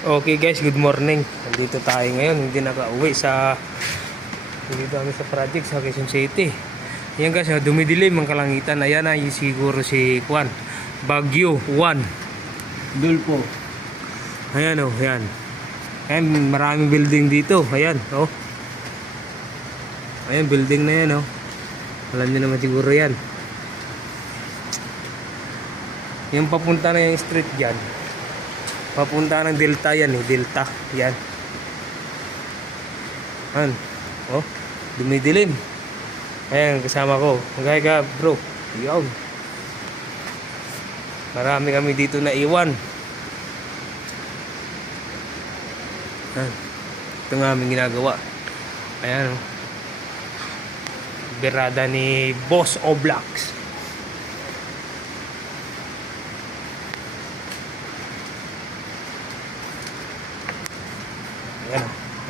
Okay guys, good morning. Nandito tayo ngayon, hindi nakauwi sa dito kami sa project sa Quezon City. Ayan guys, dumidilim ang kalangitan. Ayan na siguro si Juan Baguio 1 Dulpo. Ayan oh, ayan. Ayan, maraming building dito. Ayan, oh. Ayan, building na yan oh. Alam niyo naman siguro yan. Yung papunta na yung street dyan. Papunta ng Delta yan eh, Delta. Yan. Ayan. Oh, dumidilim. Ayan, kasama ko. Magkaya ka bro. Yun. Marami kami dito na iwan. Ayan. Ito nga aming ginagawa. Ayan. Berada ni Boss Oblax.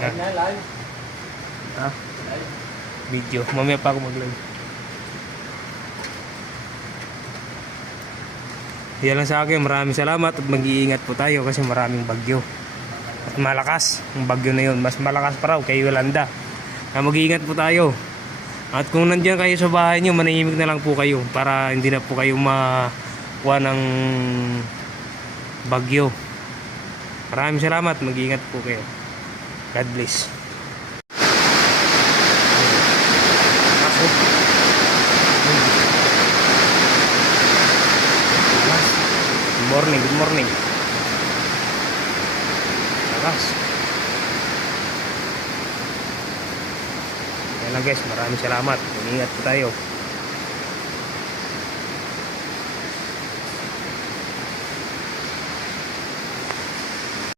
Ayan. Ayan. Ha? Video. Mamaya pa ako mag-live. Yan lang sa akin. Maraming salamat at mag-iingat po tayo kasi maraming bagyo. At malakas. Ang bagyo na yun. Mas malakas pa raw kay Yolanda. Kaya mag-iingat po tayo. At kung nandiyan kayo sa bahay nyo, manahimik na lang po kayo para hindi na po kayo makuha ng bagyo. Maraming salamat. Mag-iingat po kayo. God bless. Good morning, good morning. Lakas. Yan lang guys, maraming salamat. Ingat po tayo.